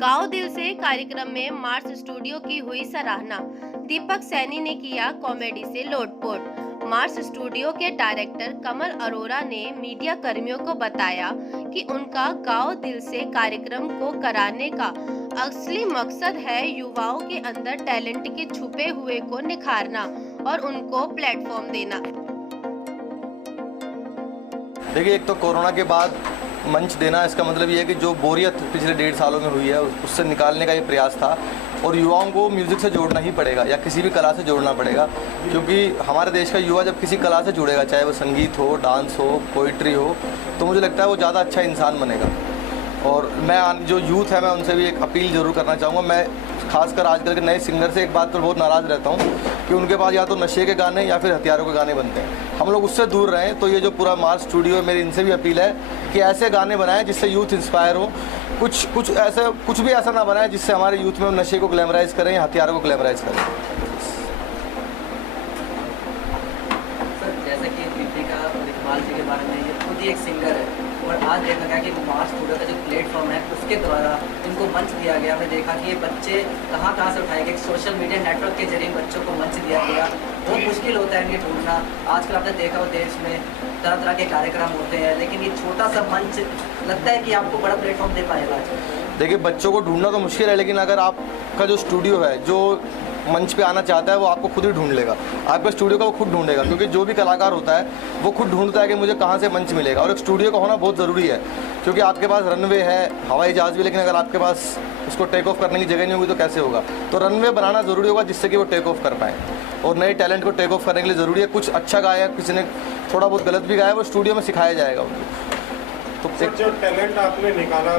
गाओ दिल से कार्यक्रम में मार्स स्टूडियो की हुई सराहना। दीपक सैनी ने किया कॉमेडी से लोटपोट। मार्स स्टूडियो के डायरेक्टर कमल अरोरा ने मीडिया कर्मियों को बताया कि उनका गाओ दिल से कार्यक्रम को कराने का असली मकसद है युवाओं के अंदर टैलेंट के छुपे हुए को निखारना और उनको प्लेटफॉर्म देना। देखिए, एक तो कोरोना के बाद मंच देना, इसका मतलब ये है कि जो बोरियत पिछले 1.5 सालों में हुई है उससे निकालने का ये प्रयास था और युवाओं को म्यूज़िक से जोड़ना ही पड़ेगा या किसी भी कला से जोड़ना पड़ेगा, क्योंकि हमारे देश का युवा जब किसी कला से जुड़ेगा, चाहे वो संगीत हो, डांस हो, पोइट्री हो, तो मुझे लगता है वो ज़्यादा अच्छा इंसान बनेगा। और मैं जो यूथ है मैं उनसे भी एक अपील ज़रूर करना चाहूँगा। मैं खासकर आजकल के नए सिंगर से एक बात पर बहुत नाराज़ रहता हूँ कि उनके पास या तो नशे के गाने या फिर हथियारों के गाने बनते हैं। हम लोग उससे दूर रहें। तो ये जो पूरा मार्स स्टूडियो है, मेरी इनसे भी अपील है कि ऐसे गाने बनाएं जिससे यूथ इंस्पायर हो। कुछ भी ऐसा ना बनाएं जिससे हमारे यूथ में नशे को ग्लैमराइज करें या हथियारों को ग्लैमराइज करें। सर, जैसा कि दीपिका और इकबाल जी के बारे में, ये खुद ही एक सिंगर है और आज देखा गया कि मार्स स्टूडियो का जो प्लेटफॉर्म है उसके द्वारा इनको मंच दिया गया। हमने देखा कि ये बच्चे कहाँ से उठाए गए, सोशल मीडिया नेटवर्क के जरिए बच्चों को मंच दिया गया। बहुत मुश्किल होता है इनके ढूंढना। आजकल आपने देखा हो देश में तरह तरह के कार्यक्रम होते हैं, लेकिन ये छोटा सा मंच लगता है कि आपको बड़ा प्लेटफॉर्म दे पाएगा। देखिए, बच्चों को ढूंढना तो मुश्किल है, लेकिन अगर आपका जो स्टूडियो है जो मंच पे आना चाहता है वो आपको खुद ही ढूंढ लेगा। आपका स्टूडियो का वो खुद ढूंढेगा, क्योंकि जो भी कलाकार होता है वो खुद ढूंढता है कि मुझे कहाँ से मंच मिलेगा। और एक स्टूडियो का होना बहुत ज़रूरी है, क्योंकि आपके पास रनवे है, हवाई जहाज़ भी, लेकिन अगर आपके पास उसको टेक ऑफ करने की जगह नहीं होगी तो कैसे होगा। तो रनवे बनाना ज़रूरी होगा जिससे कि वो टेक ऑफ कर पाएँ। और नए टैलेंट को टेक ऑफ करने के लिए ज़रूरी है कुछ अच्छा गाया, किसी ने थोड़ा बहुत गलत भी गाया, वो स्टूडियो में सिखाया जाएगा उनको। तो जो टैलेंट आपने निकाला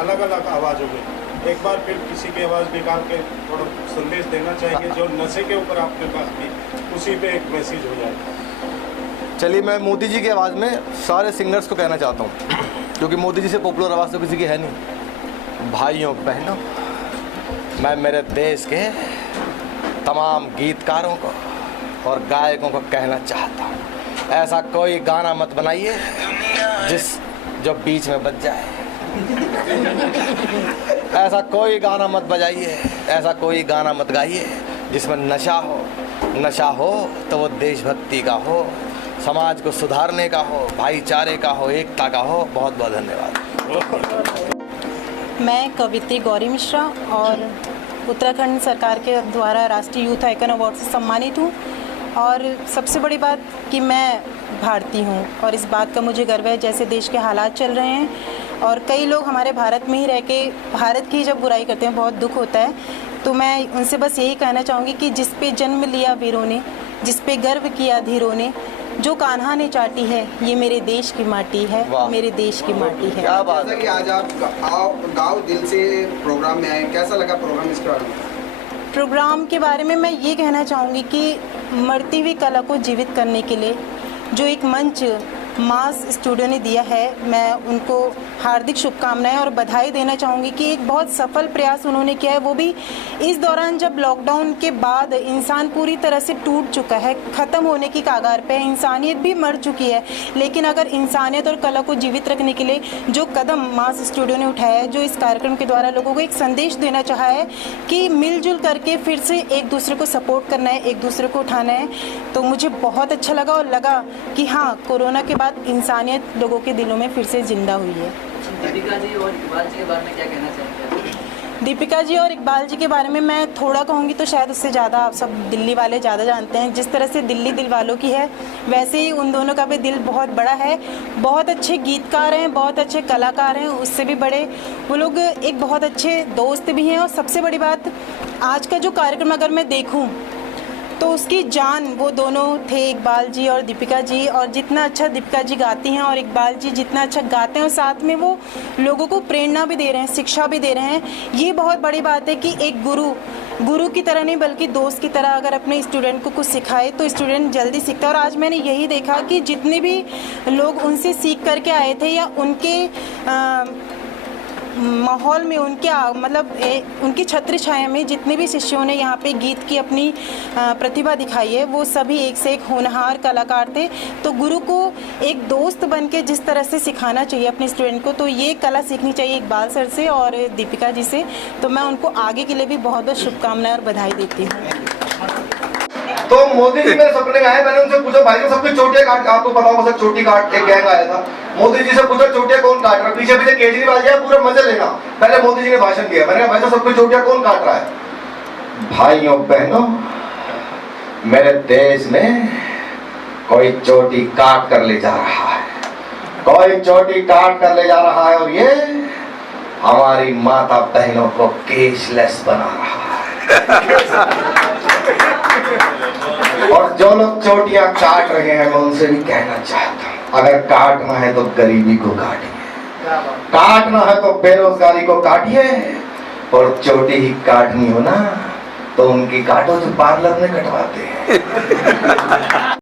अलग अलग आवाज़ों में, एक बार फिर किसी की आवाज़ निकाल के थोड़ा संदेश देना चाहेंगे जो नशे के ऊपर आपके पास भी, उसी पे एक मैसेज हो जाए। चलिए, मैं मोदी जी की आवाज़ में सारे सिंगर्स को कहना चाहता हूँ, क्योंकि मोदी जी से पॉपुलर आवाज़ तो किसी की है नहीं। भाइयों बहनों, मैं मेरे देश के तमाम गीतकारों को और गायकों को कहना चाहता हूँ, ऐसा कोई गाना मत बनाइए जो बीच में बज जाए। ऐसा कोई गाना मत बजाइए, ऐसा कोई गाना मत गाइए जिसमें नशा हो तो वो देशभक्ति का हो, समाज को सुधारने का हो, भाईचारे का हो, एकता का हो। बहुत बहुत धन्यवाद। मैं कवित्री गौरी मिश्रा और उत्तराखंड सरकार के द्वारा राष्ट्रीय यूथ आइकन अवार्ड से सम्मानित हूँ। और सबसे बड़ी बात कि मैं भारतीय हूँ और इस बात का मुझे गर्व है। जैसे देश के हालात चल रहे हैं और कई लोग हमारे भारत में ही रह के भारत की जब बुराई करते हैं बहुत दुख होता है। तो मैं उनसे बस यही कहना चाहूँगी कि जिस पे जन्म लिया वीरों ने, जिस पे गर्व किया धीरों ने, जो कान्हा ने चाटी है ये मेरे देश की माटी है, मेरे देश की माटी है। क्या बात है कि आज आप गाओ दिल से प्रोग्राम में आए, कैसा लगा प्रोग्राम? इसके बारे में प्रोग्राम के बारे में मैं ये कहना चाहूँगी कि मरती हुई कला को जीवित करने के लिए जो एक मंच मार्स स्टूडियो ने दिया है, मैं उनको हार्दिक शुभकामनाएं और बधाई देना चाहूँगी कि एक बहुत सफल प्रयास उन्होंने किया है, वो भी इस दौरान जब लॉकडाउन के बाद इंसान पूरी तरह से टूट चुका है, ख़त्म होने की कगार पे है, इंसानियत भी मर चुकी है। लेकिन अगर इंसानियत और कला को जीवित रखने के लिए जो कदम मार्स स्टूडियो ने उठाया है, जो इस कार्यक्रम के द्वारा लोगों को एक संदेश देना चाहा है कि मिलजुल करके फिर से एक दूसरे को सपोर्ट करना है, एक दूसरे को उठाना है, तो मुझे बहुत अच्छा लगा और लगा कि हाँ, कोरोना के बाद इंसानियत लोगों के दिलों में फिर से जिंदा हुई है। दीपिका जी और इकबाल जी के बारे में क्या कहना चाहेंगे? दीपिका जी और इकबाल जी के बारे में मैं थोड़ा कहूँगी तो शायद उससे ज़्यादा आप सब दिल्ली वाले ज़्यादा जानते हैं। जिस तरह से दिल्ली दिल वालों की है, वैसे ही उन दोनों का भी दिल बहुत बड़ा है। बहुत अच्छे गीतकार हैं, बहुत अच्छे कलाकार हैं, उससे भी बड़े वो लोग एक बहुत अच्छे दोस्त भी हैं। और सबसे बड़ी बात, आज का जो कार्यक्रम अगर मैं देखूँ तो उसकी जान वो दोनों थे, इकबाल जी और दीपिका जी। और जितना अच्छा दीपिका जी गाती हैं और इकबाल जी जितना अच्छा गाते हैं, और साथ में वो लोगों को प्रेरणा भी दे रहे हैं, शिक्षा भी दे रहे हैं। ये बहुत बड़ी बात है कि एक गुरु की तरह नहीं बल्कि दोस्त की तरह अगर अपने स्टूडेंट को कुछ सिखाए तो स्टूडेंट जल्दी सीखता है। और आज मैंने यही देखा कि जितने भी लोग उनसे सीख करके आए थे या उनके माहौल में उनकी छत्र छाया में जितने भी शिष्यों ने यहाँ पे गीत की अपनी प्रतिभा दिखाई है वो सभी एक से एक होनहार कलाकार थे। तो गुरु को एक दोस्त बन के जिस तरह से सिखाना चाहिए अपने स्टूडेंट को, तो ये कला सीखनी चाहिए इकबाल सर से और दीपिका जी से। तो मैं उनको आगे के लिए भी बहुत बहुत शुभकामनाएं और बधाई देती हूँ। तो मोदी जी मेरे सपने में आए, मैंने उनसे पूछा भाई साहब सबकी चोटियां काट, आपको पता होगा सर चोटी काट एक गैंग आया था। मोदी जी से पूछा चोटियां कौन काट रहा है, पीछे पीछे केजरीवाल जी पूरा मजे लेना। पहले मोदी जी ने भाषण दिया, मैंने कहा भाई साहब सबकी चोटियां कौन काट रहा है। भाइयों बहनों, मेरे देश में कोई चोटी काट कर ले जा रहा है, कोई चोटी काट कर ले जा रहा है, और ये हमारी माता बहनों को केसलेस बना रहा है। और जो लोग चोटियां काट रहे हैं मैं उनसे भी कहना चाहता हूं, अगर काटना है तो गरीबी को काटिए, काटना है तो बेरोजगारी को काटिए, और चोटी ही काटनी हो ना तो उनकी काटो जो पार्लर में कटवाते हैं।